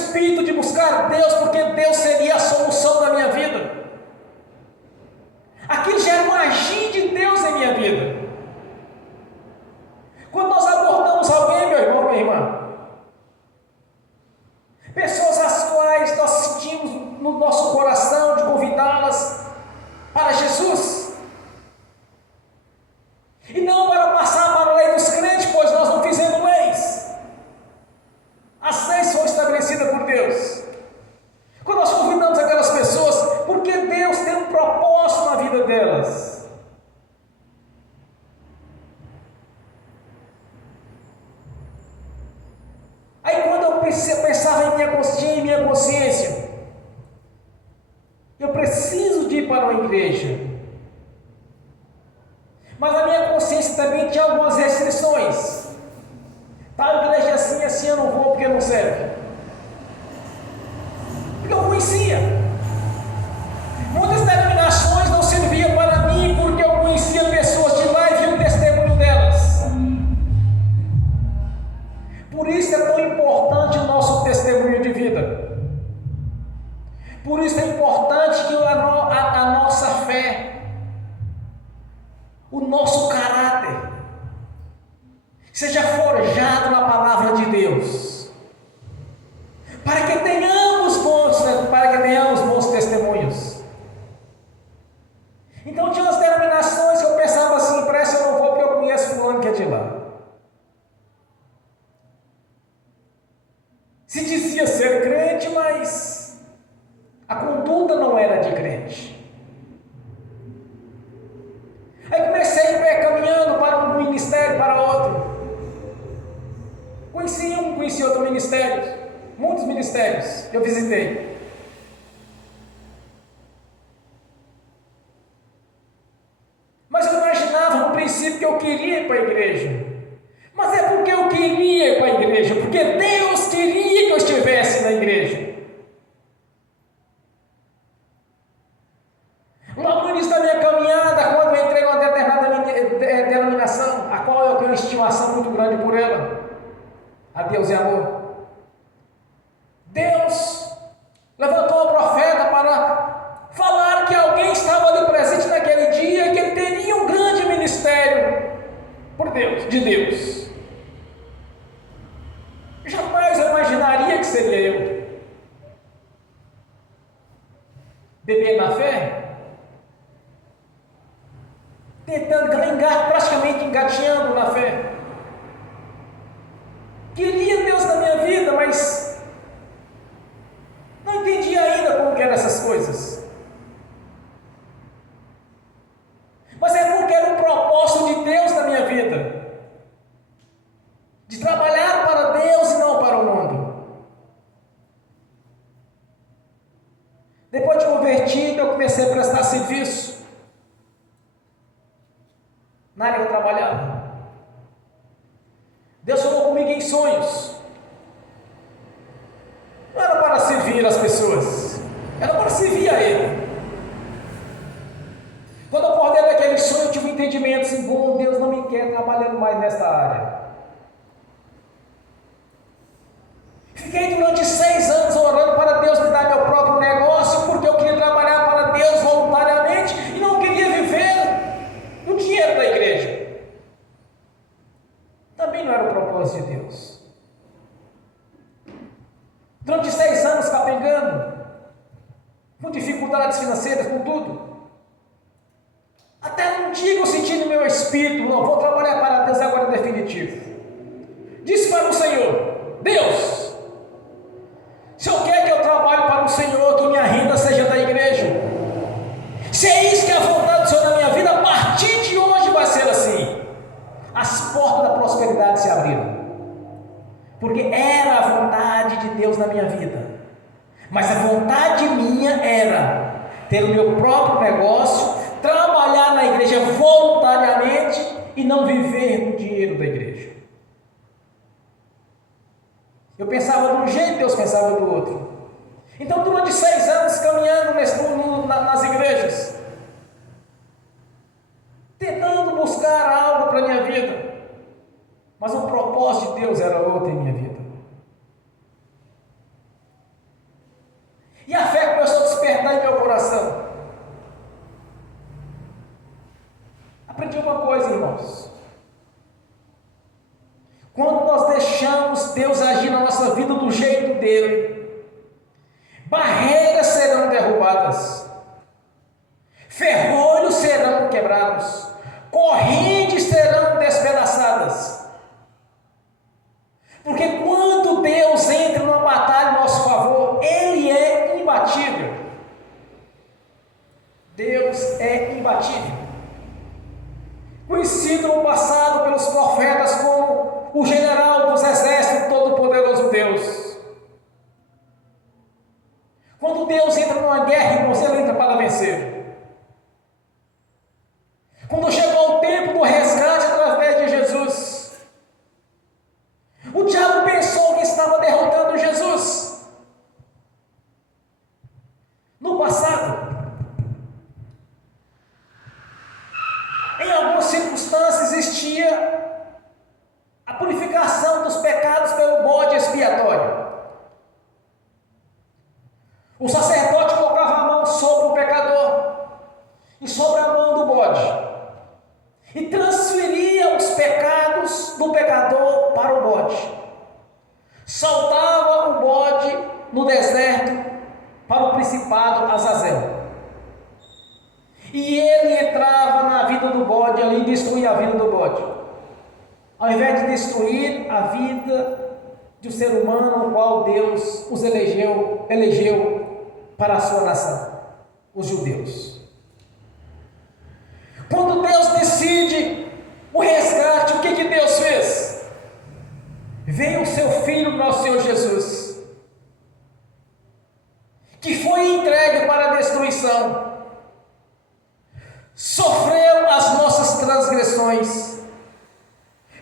espírito de buscar Deus, porque Deus seria a solução da minha vida. Aquilo já era um agir de Deus em minha vida. Quando nós abordamos alguém, meu irmão, minha irmã, pessoas as quais nós sentimos no nosso coração de convidá-las para Jesus, e não para passar para a lei dos crentes, pois nós não fizemos leis. As leis foram estabelecidas por Deus. Quando nós convidamos aquelas pessoas, porque Deus tem um propósito na vida delas. Aí quando eu pensava em minha consciência, eu preciso de ir para uma igreja. Mas a minha consciência também tinha algumas restrições. Tal igreja assim, assim eu não vou porque não serve. Porque eu conhecia. Muitas denominações não serviam para mim porque eu conhecia pessoas de lá e via o testemunho delas. Por isso é tão importante o nosso testemunho de vida. Por isso é importante que a nossa fé, o nosso caráter, seja forjado na palavra de Deus, para que tenhamos bons testemunhos. Então tinha umas denominações que eu pensava assim, para essa eu não vou porque eu conheço fulano que é de lá. Se dizia ser crente, mas a conduta não era de crente. Aí comecei a ir caminhando para um ministério, para outro. Conheci outro ministério, muitos ministérios que eu visitei. Mas eu imaginava no princípio que eu queria ir para a igreja. Mas é porque eu queria ir para a igreja, porque Deus queria que eu estivesse na igreja. Logo no início da minha caminhada, quando eu entrei em uma determinada denominação, a qual eu tenho uma estimação muito grande por ela, a Deus é amor. Deus levantou o profeta para falar que alguém estava ali presente naquele dia e que ele teria um grande ministério por Deus, de Deus. Jamais eu imaginaria que seria eu. Beber na fé, tentando praticamente engateando na fé. Queria Deus na minha vida, mas não entendia ainda como que eram essas coisas. Mas é porque era um propósito de Deus na minha vida, de trabalhar para Deus e não para o mundo. Depois de convertido, eu comecei a prestar serviço na área que eu trabalhava. Deus falou comigo em sonhos. Não era para servir as pessoas, era para servir a Ele. Quando eu acordei daquele sonho, eu tive um entendimento assim: bom, Deus não me quer trabalhando mais nesta área. Fiquei durante 6 anos orando para Deus me dar meu próprio negócio, porque eu queria trabalhar para Deus voluntariamente e não queria viver do dinheiro da igreja. Também não era o propósito de Deus. Durante 6 anos capengando, com dificuldades financeiras, com tudo. Até um dia que eu senti no meu espírito: não, vou trabalhar para Deus agora definitivo. Disse para o Senhor: Deus, se eu quero que eu trabalhe para o Senhor, que minha renda seja da igreja, se é isso que é a vontade do Senhor na minha vida, a partir de hoje vai ser assim. As portas da prosperidade se abriram, porque era a vontade de Deus na minha vida. Mas a vontade minha era ter o meu próprio negócio, trabalhar na igreja voluntariamente e não viver do dinheiro da igreja. Eu pensava de um jeito, Deus pensava do outro. Então, durante 6 anos caminhando nas igrejas, tentando buscar algo para a minha vida, mas o propósito de Deus era outro em minha vida. do jeito dele. Barreiras serão derrubadas, ferrolhos serão quebrados, correntes serão despedaçadas. Porque quando Deus entra numa batalha em nosso favor, Ele é imbatível. Deus é imbatível. Conhecido no passado pelos profetas como o general dos exércitos, todo-poderoso Deus. Quando Deus entra numa guerra, irmãos, Ele entra para vencer. Quando chegou o tempo do resgate através de Jesus, o diabo pensou que estava derrotando Jesus. No passado, em algumas circunstâncias existia a purificação dos pecados pelo bode expiatório. O sacerdote colocava a mão sobre o pecador e sobre a mão do bode e transferia os pecados do pecador para o bode. Soltava o bode no deserto para o principado Azazel. E ele entrava na vida do bode ali e destruía a vida do bode. Ao invés de destruir a vida do ser humano, o qual Deus os elegeu para a sua nação, os judeus. Quando Deus decide o resgate, o que Deus fez? Veio o seu Filho, nosso Senhor Jesus, que foi entregue para a destruição, sofreu as nossas transgressões,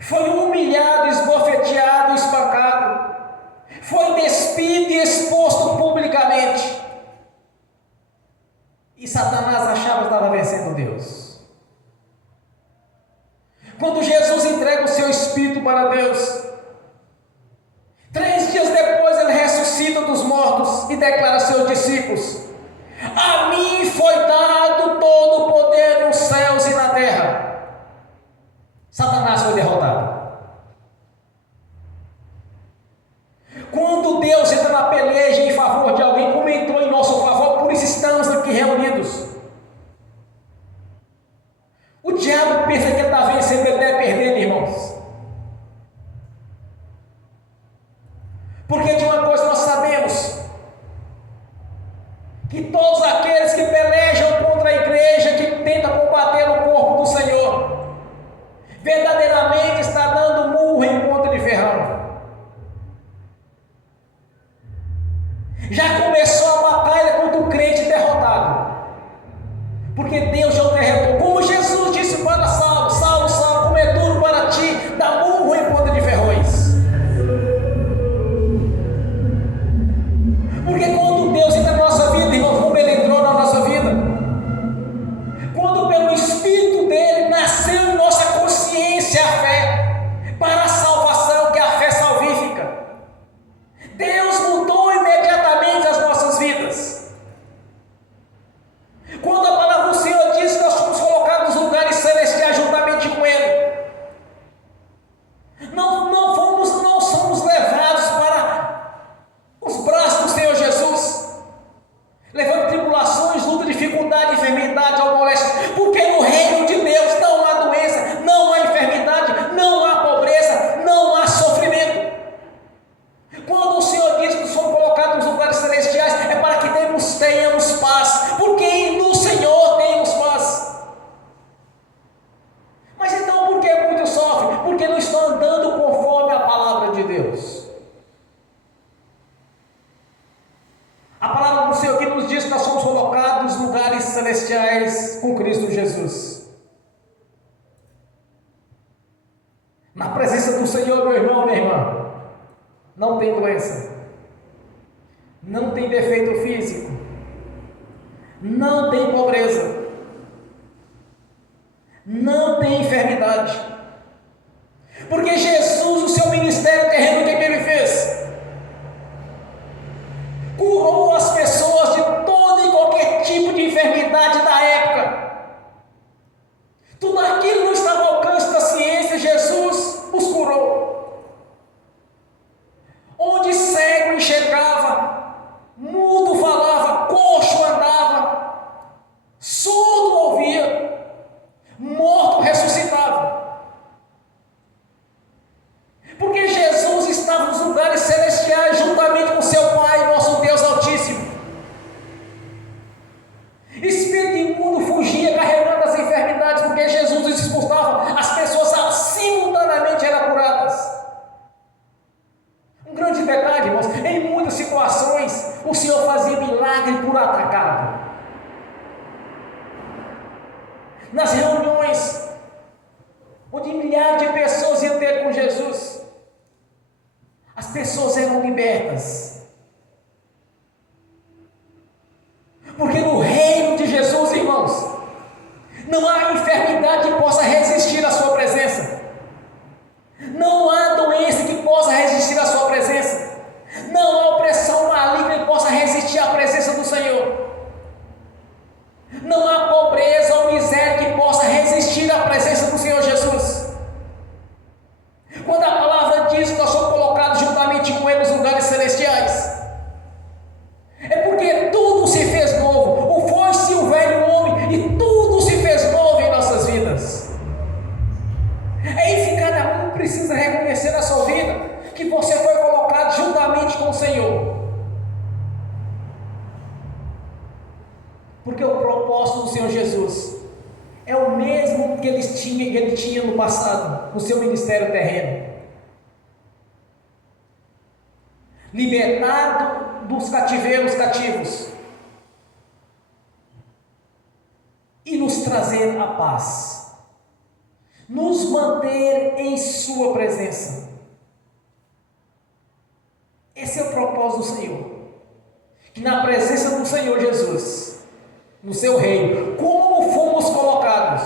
foi humilhado, esbofeteado, espancado, foi despido e exposto publicamente. E Satanás achava que estava vencendo Deus. Quando Jesus entrega o seu espírito para Deus, 3 dias depois ele ressuscita dos mortos e declara aos seus discípulos: a mim foi dado todo o poder nos céus e na terra. Satanás foi derrotado. Quando Deus entra na peleja em favor de alguém, como entrou em nosso favor, por isso estamos aqui reunidos. O diabo pensa que ele está vencendo, ele deve perder, irmãos. Porque de uma coisa nós sabemos, que todos aqueles que pelejam contra a igreja, que tentam combater o corpo do Senhor, verdadeiramente está dando murro em ponta de ferrão. Já começou a batalha contra o crente derrotado, porque Deus já o derrotou. Como Jesus disse para Saulo: Saulo, Saulo, como é duro para ti dar murro em ponta de ferrões. Porque quando Deus entra na nossa vida, irmão, como Ele entrou na nossa vida, quando pelo Espírito dele nasceu em nossa consciência a fé para a salvação, que é a fé salvífica, Deus mudou imediatamente as nossas vidas. Quando a palavra do Senhor diz que nós somos colocados nos lugares celestiais juntamente com Ele, não somos levados para os braços do Senhor Jesus, levando tribulações, luta, dificuldade, enfermidade, ou moléstia, porque no reino de Deus não há doença, não há enfermidade, não há pobreza, não há sofrimento. Quando o Senhor diz que somos colocados nos lugares celestiais, é para que tenhamos paz, porque no Senhor temos paz. Mas então por que muitos sofrem? Porque não estão andando conforme a palavra de Deus. A palavra do Senhor que nos diz que nós somos colocados nos lugares celestiais com Cristo Jesus. Na presença do Senhor, meu irmão, minha irmã, não tem doença, não tem defeito físico, não tem pobreza, não tem enfermidade. Porque Jesus, o seu ministério terreno, o que ele fez? Curou as pessoas de todo e qualquer tipo de enfermidade da época. Tudo aquilo não estava ao alcance da ciência, Jesus os curou. Onde cego enxergava, mudo falava, coxo andava, surdo ouvia, morto ressuscitava. Porque Jesus estava nos lugares celestiais juntamente com seu Pai, nosso Deus Altíssimo. Espírito imundo fugia carregando as enfermidades, porque Jesus os expulsava, as pessoas simultaneamente eram curadas. Um grande detalhe, irmãos, em muitas situações o Senhor fazia milagre por atacado. Nas reuniões onde milhares de pessoas iam ter com Jesus, as pessoas eram libertas. Porque no reino de Jesus, irmãos, não há enfermidade que possa resistir à sua presença. Não há doença que possa resistir à sua presença. Não há opressão maligna que possa resistir à presença do Senhor. Não há pobreza ou miséria que possa resistir à presença do Senhor Jesus. Quando a palavra diz que nós somos colocados juntamente com Ele nos lugares celestiais, é porque tudo se fez novo. O foi-se o velho homem e tudo se fez novo em nossas vidas. É isso que cada um precisa reconhecer na sua vida, que você foi colocado juntamente com o Senhor. Porque o propósito do Senhor Jesus é o mesmo que ele tinha no passado, no seu ministério terreno. Libertado dos cativeiros cativos e nos trazer a paz, nos manter em sua presença. Esse é o propósito do Senhor, que na presença do Senhor Jesus, no seu reino, como fomos colocados,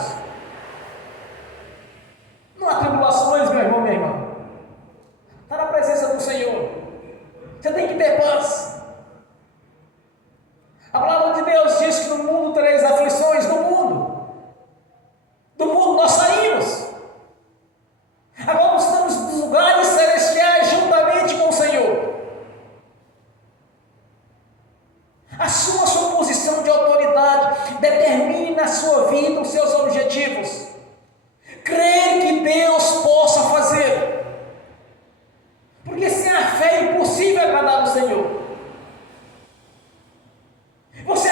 não há tribulações, meu irmão, minha irmã, está na presença do Senhor, você tem que ter paz. A palavra de Deus diz que no mundo tereis aflições. Do mundo nós saímos, agora nós estamos nos lugares celestiais juntamente com o Senhor. A sua posição de autoridade determina a sua vida, os seus objetivos. Crer que Deus possa fazer, porque sem a fé é impossível agradar o Senhor. Você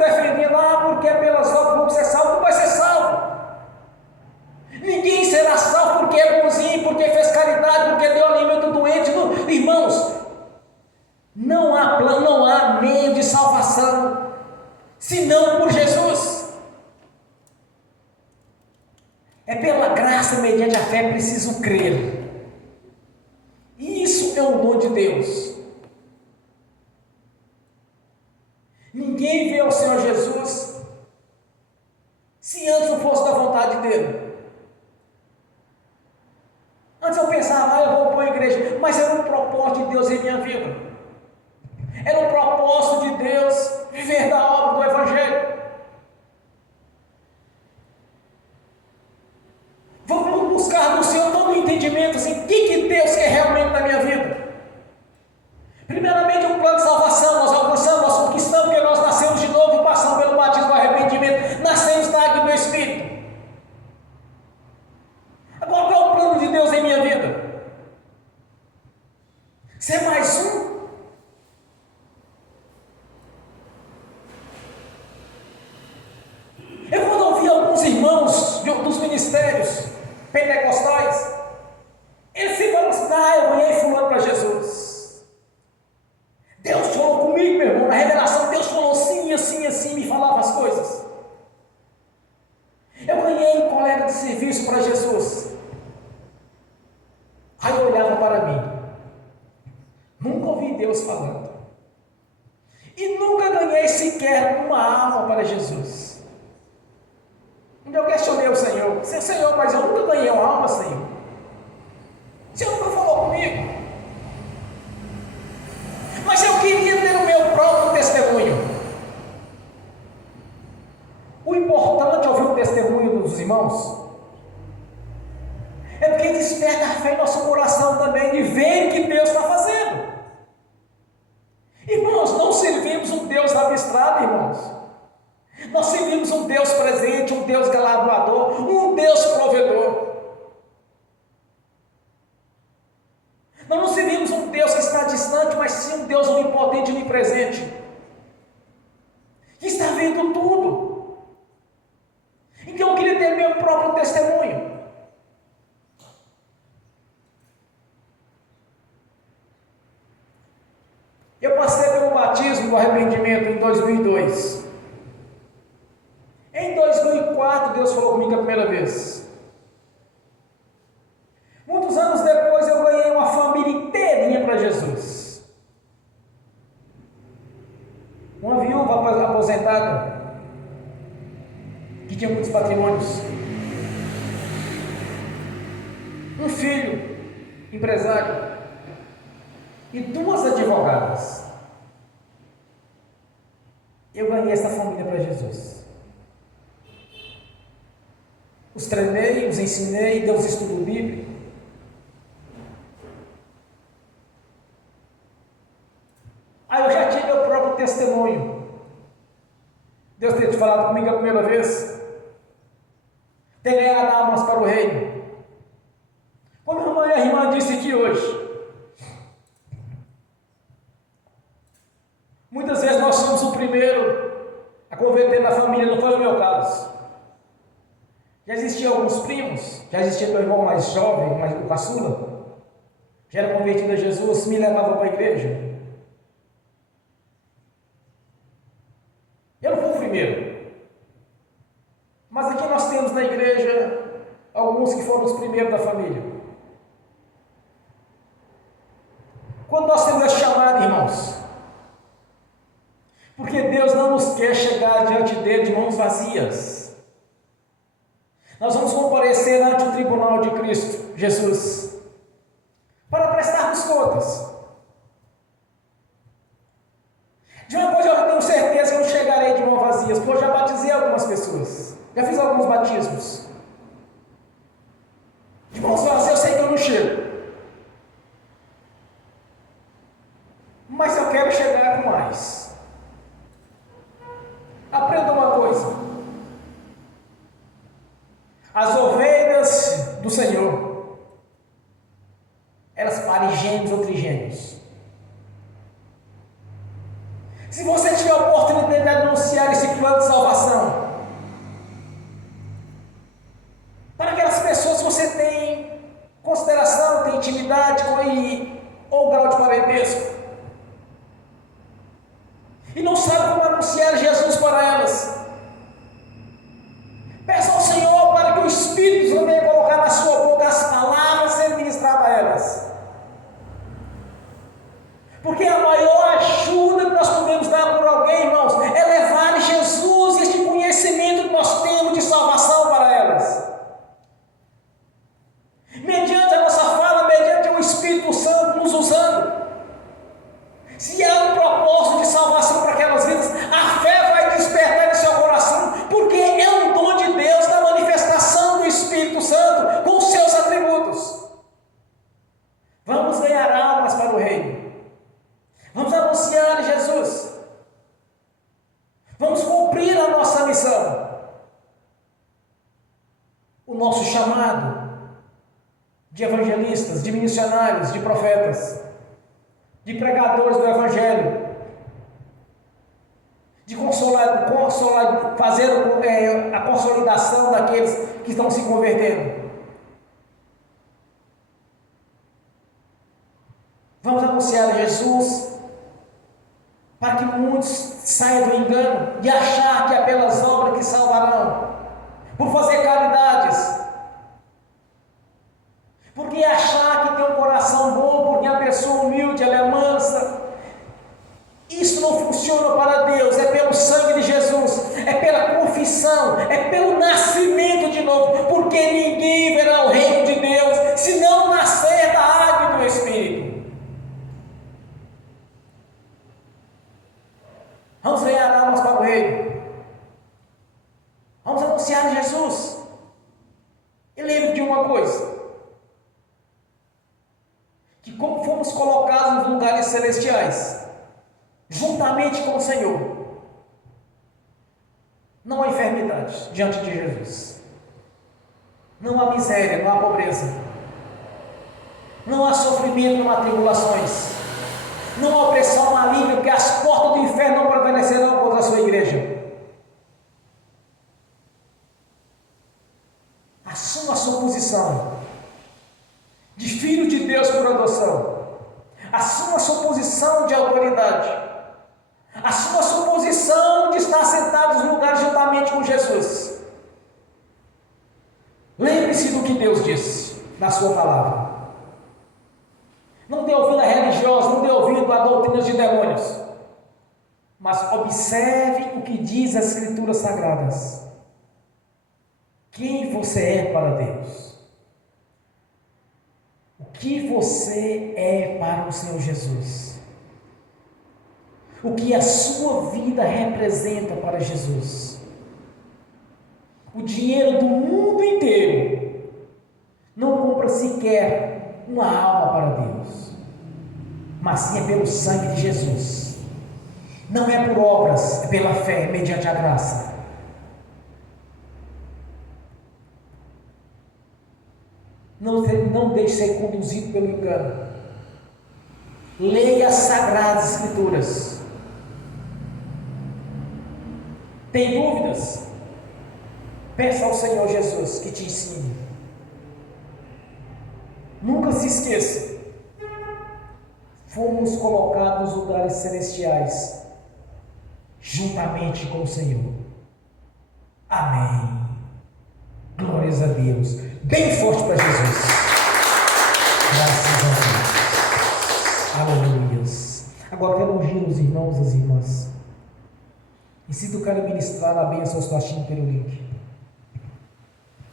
defendendo, porque é pelas obras vamos ser salvos. Não vai ser salvo. Ninguém será salvo porque é bonzinho, porque fez caridade, porque deu alimento ao doente. Não. Irmãos, não há plano, não há meio de salvação, senão por Jesus. É pela graça, mediante a fé, preciso crer. Isso é o dom de Deus. Ninguém vê o Senhor Jesus se antes não fosse da vontade dele. Antes eu pensava, eu vou para a igreja, mas era um propósito de Deus em minha vida. Era um propósito de Deus viver da obra do Evangelho. Vamos buscar no Senhor todo o entendimento, assim, o que Deus quer realmente na minha vida. Primeiramente, um plano de salvação, nós alcançamos, nós conquistamos, porque nós nascemos de novo, passamos pelo batismo do arrependimento, nascemos da água do Espírito. Agora, qual é o plano de Deus em minha vida? Ser mais um? Eu quando ouvi alguns irmãos dos ministérios pentecostais, eles ficam assim, eu ganhei fulano para Jesus. Deus falou comigo, meu irmão, na revelação Deus falou assim, assim, assim, me falava as coisas. Eu ganhei um colega de serviço para Jesus. Aí eu olhava para mim, nunca ouvi Deus falando, e nunca ganhei sequer uma alma para Jesus. Eu questionei o Senhor, Senhor, mas eu nunca ganhei uma alma, Senhor. O Senhor nunca falou comigo. Mas eu queria ter o meu próprio testemunho. O importante é ouvir o testemunho dos irmãos. É porque desperta a fé em nosso coração também, de ver o que Deus está fazendo. Irmãos, não servimos um Deus abstrato, irmãos. Nós servimos um Deus presente, um Deus galardoador, um Deus provedor. Nós não servimos um Deus que está distante, mas sim um Deus onipotente e onipresente, que está vendo tudo. Então eu queria ter meu próprio testemunho. Eu passei pelo batismo do arrependimento em 2002. Em 2004 Deus falou comigo a primeira vez. Muitos anos depois eu ganhei uma família inteirinha para Jesus. Uma viúva aposentada, que tinha muitos patrimônios. Um filho, empresário. E 2 advogadas. Eu ganhei essa família para Jesus. Os treinei, os ensinei, dei os estudos bíblicos. Aí eu já tive meu próprio testemunho. Deus ter te falado comigo a primeira vez. Ter ganhado almas para o reino. Como a irmã disse aqui hoje. Muitas vezes nós somos o primeiro a converter na família, não foi o meu caso. Já existiam alguns primos, já existia meu irmão mais jovem, o caçula, já era convertido a Jesus, me levava para a igreja. Eu não fui o primeiro, mas aqui nós temos na igreja alguns que foram os primeiros da família. Quando nós temos essa chamada, irmãos, porque Deus não nos quer chegar diante dele de mãos vazias. Nós vamos comparecer ante o tribunal de Cristo Jesus para prestarmos contas. De uma coisa eu tenho certeza que eu não chegarei de mãos vazias, porque eu já batizei algumas pessoas, já fiz alguns batismos. De mãos vazias eu sei que eu não chego, mas eu quero chegar com mais. Aprenda uma coisa: as ovelhas do Senhor, elas parem gêmeos ou trigêmeos. Se você tiver a oportunidade de anunciar esse missão, o nosso chamado de evangelistas, de missionários, de profetas, de pregadores do Evangelho, de fazer a consolidação daqueles que estão se convertendo. Vamos anunciar Jesus para que muitos saiam do engano de achar que é pelas obras que salvarão, por fazer caridades, porque achar que tem um coração bom, porque a pessoa humilde, ela é mansa. Isso não funciona para Deus. É pelo sangue de Jesus, é pela confissão, é pelo nascimento de novo, porque ninguém verá o reino de Deus se não nascer da água e do Espírito. Vamos ganhar almas para o reino, vamos anunciar Jesus. E lembre de uma coisa, que como fomos colocados nos lugares celestiais, juntamente com o Senhor, não há enfermidade diante de Jesus, não há miséria, não há pobreza, não há sofrimento, não há tribulações, não há opressão maligna, porque as portas do inferno não prevalecerão contra a sua igreja. Assuma a sua posição de filho de Deus por adoção, assuma a sua posição de autoridade, assuma a sua posição de estar sentado nos lugares juntamente com Jesus. Lembre-se do que Deus disse na sua palavra. Não dê ouvido a religiosos, não dê ouvido a doutrinas de demônios, mas observe o que diz as Escrituras Sagradas. Quem você é para Deus? O que você é para o Senhor Jesus? O que a sua vida representa para Jesus? O dinheiro do mundo inteiro não compra sequer uma alma para Deus, mas sim é pelo sangue de Jesus. Não é por obras, é pela fé, mediante a graça. Não deixe ser conduzido pelo engano. Leia as Sagradas Escrituras. Tem dúvidas? Peça ao Senhor Jesus que te ensine. Nunca se esqueça, fomos colocados nos lugares celestiais, juntamente com o Senhor. Amém. Glórias a Deus. Bem forte para Jesus. Graças a Deus. Aleluia. Agora quero ungir os irmãos e as irmãs. E se tu quero ministrar a bênção aos pastinhos pelo link.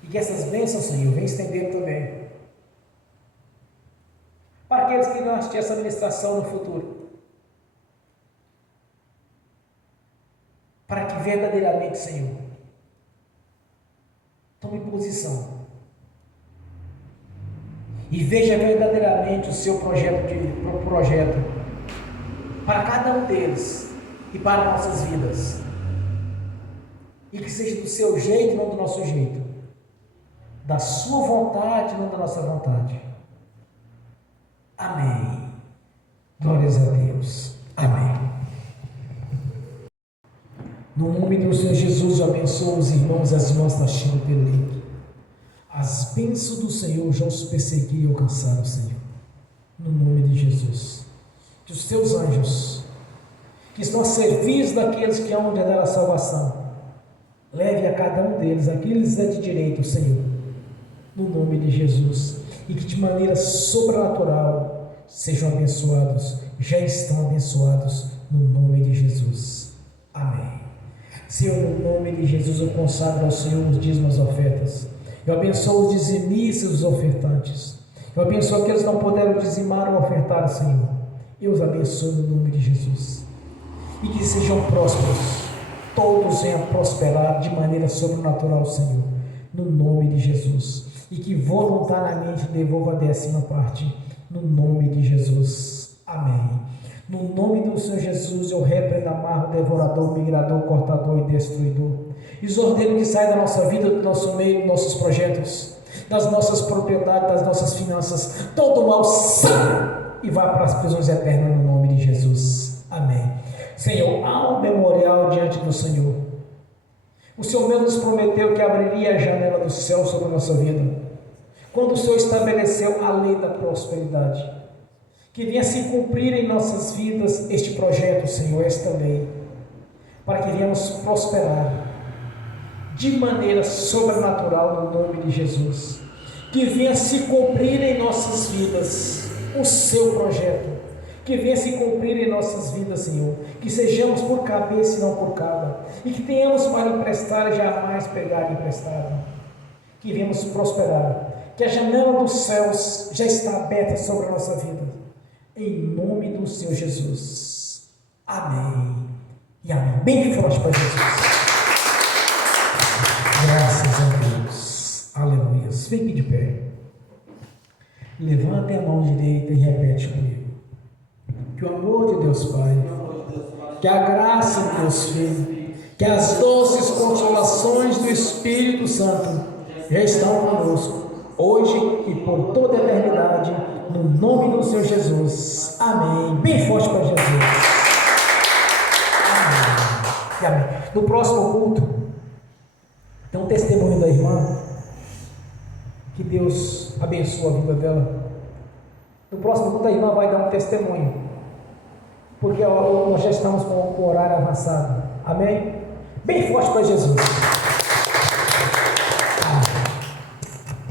E que essas bênçãos, Senhor, venham estender também para aqueles que irão assistir essa ministração no futuro. Para que verdadeiramente, Senhor, tome posição e veja verdadeiramente o seu projeto para cada um deles e para nossas vidas, e que seja do seu jeito, não do nosso jeito, da sua vontade, não da nossa vontade. Amém. Glórias a Deus. Amém. No nome do Senhor Jesus, eu abençoo os irmãos e as irmãs que estão assistindo pelo link. As bênçãos do Senhor já os perseguiram e alcançaram, Senhor. No nome de Jesus. Que os teus anjos, que estão a serviço daqueles que hão de dar a salvação, leve a cada um deles, aqueles é de direito, Senhor, no nome de Jesus. E que de maneira sobrenatural sejam abençoados, já estão abençoados, no nome de Jesus. Amém. Senhor, no nome de Jesus, eu consagro ao Senhor os dízimos e as ofertas. Eu abençoo os dizimistas e os ofertantes. Eu abençoo aqueles que não puderam dizimar ou ofertar, Senhor. Eu os abençoo no nome de Jesus. E que sejam prósperos, todos venham prosperar de maneira sobrenatural, Senhor, no nome de Jesus. E que voluntariamente devolva a 10ª parte, no nome de Jesus. Amém. No nome do Senhor Jesus, eu repreendo, amarro, devorador, migrador, cortador e destruidor. E ordeno que saia da nossa vida, do nosso meio, dos nossos projetos, das nossas propriedades, das nossas finanças. Todo o mal sai e vá para as prisões eternas no nome de Jesus. Amém. Senhor, há um memorial diante do Senhor. O Senhor mesmo nos prometeu que abriria a janela do céu sobre a nossa vida, quando o Senhor estabeleceu a lei da prosperidade. Que venha se cumprir em nossas vidas este projeto, Senhor, esta lei, para que venhamos prosperar de maneira sobrenatural no nome de Jesus. Que venha se cumprir em nossas vidas o seu projeto, que venha se cumprir em nossas vidas, Senhor, que sejamos por cabeça e não por cauda, e que tenhamos para emprestar e jamais pegar emprestado, que venhamos prosperar, que a janela dos céus já está aberta sobre a nossa vida, em nome do Senhor Jesus. Amém e amém. Bem forte para Jesus. Graças a Deus. Aleluia. Fique de pé. Levante a mão direita e repete comigo. Que o amor de Deus Pai, que a graça de Deus Filho, que as doces consolações do Espírito Santo já estão conosco, hoje e por toda a eternidade, no nome do Senhor Jesus. Amém. Bem forte para Jesus. Amém. E amém. No próximo culto, tem um testemunho da irmã, que Deus abençoe a vida dela. No próximo culto, a irmã vai dar um testemunho, porque nós já estamos com o horário avançado. Amém? Bem forte para Jesus.